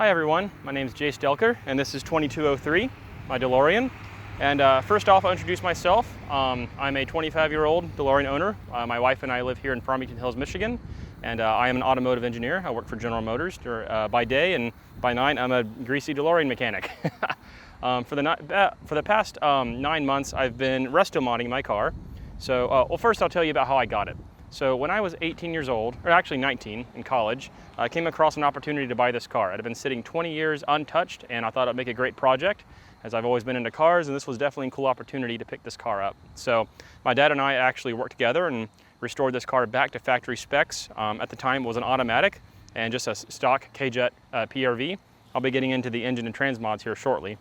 Hi everyone, my name is Jayce Delker, and this is 2203, my DeLorean. And first off, I'll introduce myself. I'm a 25-year-old DeLorean owner. My wife and I live here in Farmington Hills, Michigan, and I am an automotive engineer. I work for General Motors by day, and by night I'm a greasy DeLorean mechanic. For the past 9 months, I've been resto modding my car. So, well, first I'll tell you about how I got it. So when I was 18 years old, or actually 19 in college, I came across an opportunity to buy this car. It had been sitting 20 years untouched, and I thought it'd make a great project, as I've always been into cars, and this was definitely a cool opportunity to pick this car up. So my dad and I actually worked together and restored this car back to factory specs. At the time it was an automatic and just a stock K-Jet PRV. I'll be getting into the engine and trans mods here shortly.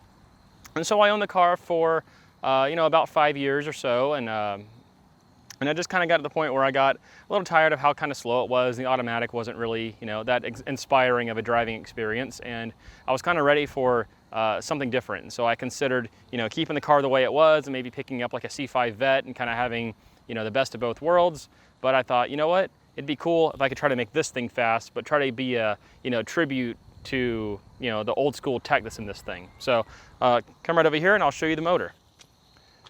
And so I owned the car for about 5 years or so, and I just kind of got to the point where I got a little tired of how kind of slow it was. The automatic wasn't really, that inspiring of a driving experience, and I was kind of ready for something different. And so I considered, keeping the car the way it was and maybe picking up like a C5 Vet and kind of having, the best of both worlds. But I thought, you know what, it'd be cool if I could try to make this thing fast, but try to be a, tribute to, the old school tech that's in this thing. So come right over here and I'll show you the motor.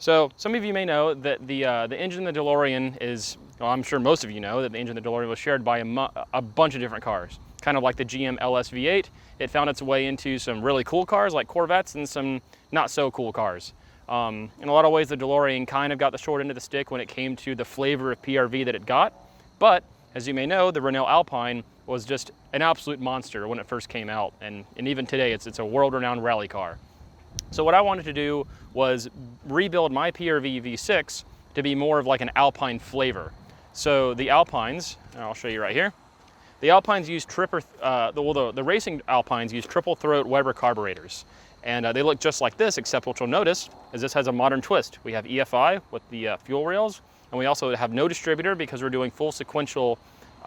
So some of you may know that the engine in the DeLorean is, well, I'm sure most of you know that the engine in the DeLorean was shared by a bunch of different cars. Kind of like the GM LS V8, it found its way into some really cool cars like Corvettes and some not so cool cars. In a lot of ways, the DeLorean kind of got the short end of the stick when it came to the flavor of PRV that it got. But as you may know, the Renault Alpine was just an absolute monster when it first came out. And even today, it's a world-renowned rally car. So what I wanted to do was rebuild my PRV V6 to be more of like an Alpine flavor. So the Alpines, and I'll show you right here, the Alpines use the racing Alpines use triple throat Weber carburetors. And they look just like this, except what you'll notice is this has a modern twist. We have EFI with the fuel rails, and we also have no distributor because we're doing full sequential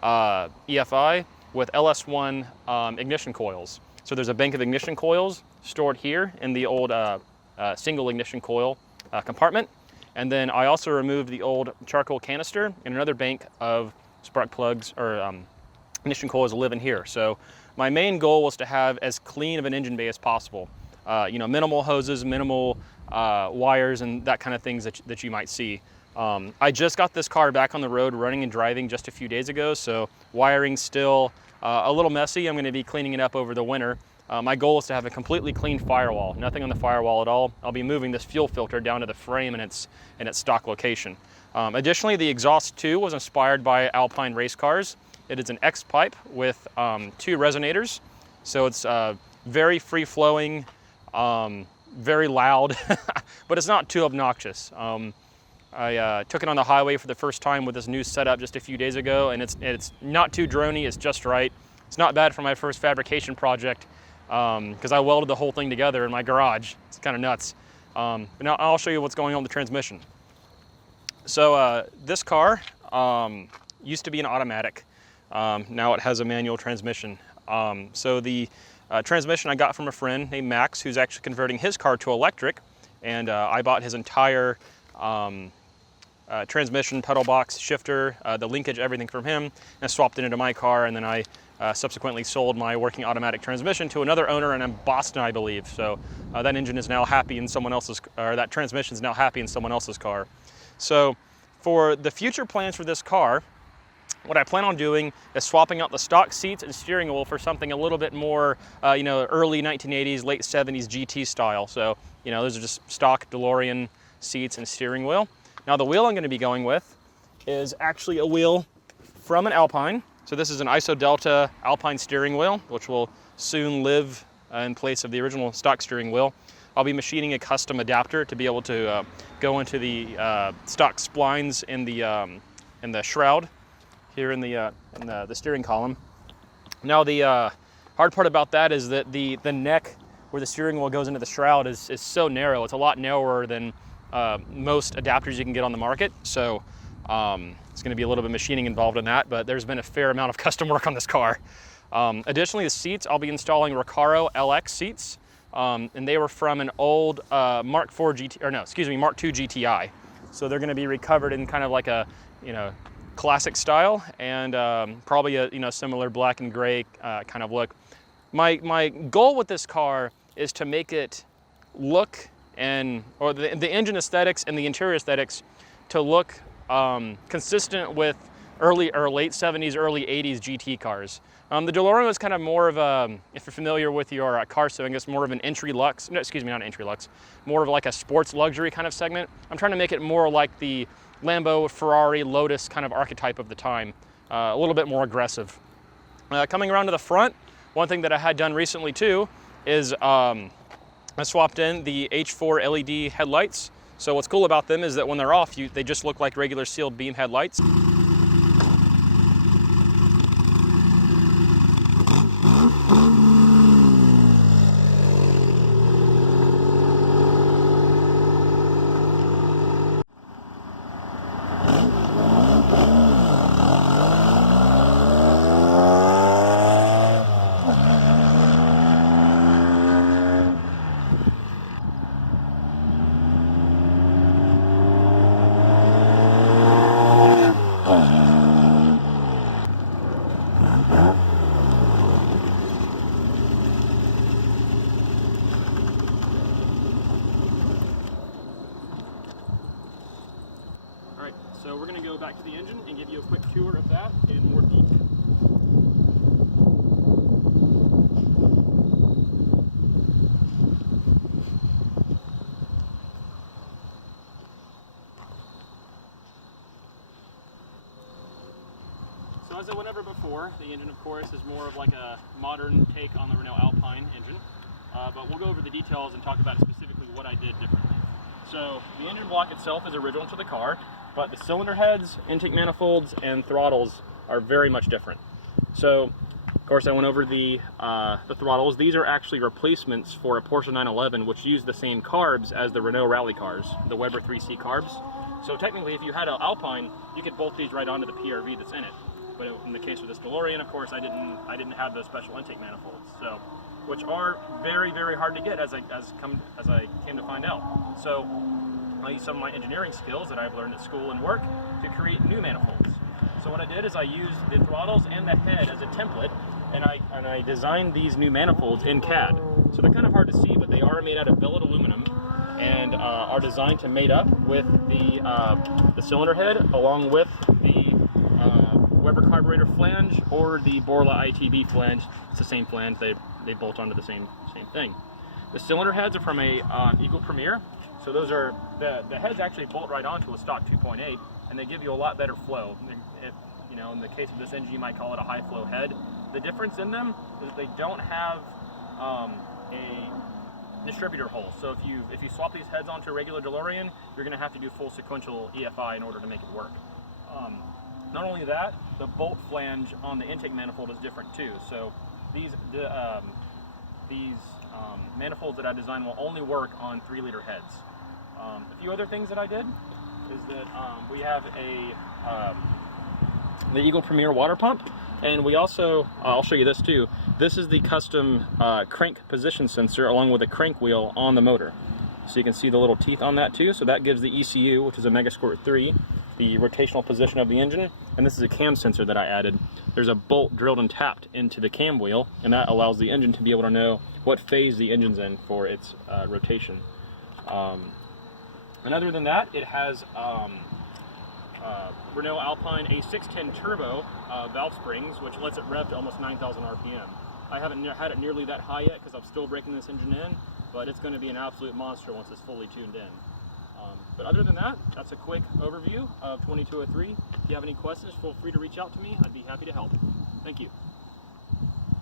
EFI with LS1 ignition coils. So there's a bank of ignition coils stored here in the old single ignition coil compartment. And then I also removed the old charcoal canister, and another bank of spark plugs or ignition coils live in here. So my main goal was to have as clean of an engine bay as possible. Minimal hoses, minimal wires, and that kind of things that you might see. I just got this car back on the road running and driving just a few days ago, so wiring's still a little messy. I'm going to be cleaning it up over the winter. My goal is to have a completely clean firewall, nothing on the firewall at all. I'll be moving this fuel filter down to the frame in its stock location. Additionally, the exhaust too was inspired by Alpine race cars. It is an X pipe with 2 resonators, so it's very free-flowing, very loud, but it's not too obnoxious. I took it on the highway for the first time with this new setup just a few days ago, and it's not too droney, it's just right. It's not bad for my first fabrication project because I welded the whole thing together in my garage. It's kind of nuts. But now I'll show you what's going on with the transmission. So this car used to be an automatic. Now it has a manual transmission. So the transmission I got from a friend named Max, who's actually converting his car to electric, and I bought his entire transmission, pedal box, shifter, the linkage, everything from him, and swapped it into my car, and then I subsequently sold my working automatic transmission to another owner in Boston, I believe. So that engine is now happy in someone else's, or that transmission is now happy in someone else's car. So for the future plans for this car, what I plan on doing is swapping out the stock seats and steering wheel for something a little bit more, early 1980s, late 70s GT style. So, those are just stock DeLorean seats and steering wheel. Now the wheel I'm going to be going with is actually a wheel from an Alpine. So this is an ISO Delta Alpine steering wheel, which will soon live in place of the original stock steering wheel. I'll be machining a custom adapter to be able to go into the stock splines in the shroud here in the steering column. Now the hard part about that is that the neck where the steering wheel goes into the shroud is so narrow. It's a lot narrower than most adapters you can get on the market. So it's going to be a little bit of machining involved in that, but there's been a fair amount of custom work on this car. Additionally, the seats, I'll be installing Recaro LX seats, and they were from an old Mark II GTI. So they're going to be recovered in kind of like a, classic style, and probably a similar black and gray kind of look. My goal with this car is to make it look or the engine aesthetics and the interior aesthetics to look consistent with early or late 70s, early 80s GT cars. The DeLorean was kind of more of a, if you're familiar with your car sewing, it's more of an more of like a sports luxury kind of segment. I'm trying to make it more like the Lambo, Ferrari, Lotus kind of archetype of the time, a little bit more aggressive. Coming around to the front, one thing that I had done recently too is I swapped in the H4 LED headlights. So what's cool about them is that when they're off, they just look like regular sealed beam headlights. Alright, so we're going to go back to the engine and give you a quick tour of that in more detail. So as I went over before, the engine of course is more of like a modern take on the Renault Alpine engine, but we'll go over the details and talk about specifically what I did differently. So the engine block itself is original to the car, but the cylinder heads, intake manifolds, and throttles are very much different. So of course I went over the throttles. These are actually replacements for a Porsche 911, which use the same carbs as the Renault rally cars, the Weber 3C carbs. So technically if you had an Alpine, you could bolt these right onto the PRV that's in it. But in the case of this DeLorean, of course, I didn't have those special intake manifolds, so which are very, very hard to get as I came to find out. So I used some of my engineering skills that I've learned at school and work to create new manifolds. So what I did is I used the throttles and the head as a template, and I designed these new manifolds in CAD. So they're kind of hard to see, but they are made out of billet aluminum and are designed to mate up with the cylinder head along with the Weber carburetor flange or the Borla ITB flange. It's the same flange. They bolt onto the same thing. The cylinder heads are from a Eagle Premier. So those are the heads actually bolt right onto a stock 2.8, and they give you a lot better flow. You know, in the case of this engine, you might call it a high flow head. The difference in them is that they don't have a distributor hole. So if you swap these heads onto a regular DeLorean, you're going to have to do full sequential EFI in order to make it work. Not only that, the bolt flange on the intake manifold is different too. So these manifolds that I designed will only work on 3-liter heads. A few other things that I did is that we have the Eagle Premier water pump, and we also, I'll show you this too, this is the custom crank position sensor along with a crank wheel on the motor. So you can see the little teeth on that too, so that gives the ECU, which is a Megasquirt 3, the rotational position of the engine, and this is a cam sensor that I added. There's a bolt drilled and tapped into the cam wheel, and that allows the engine to be able to know what phase the engine's in for its rotation. And other than that, it has Renault Alpine A610 turbo valve springs, which lets it rev to almost 9,000 RPM. I haven't had it nearly that high yet because I'm still breaking this engine in, but it's going to be an absolute monster once it's fully tuned in. But other than that, that's a quick overview of 2203. If you have any questions, feel free to reach out to me. I'd be happy to help. Thank you.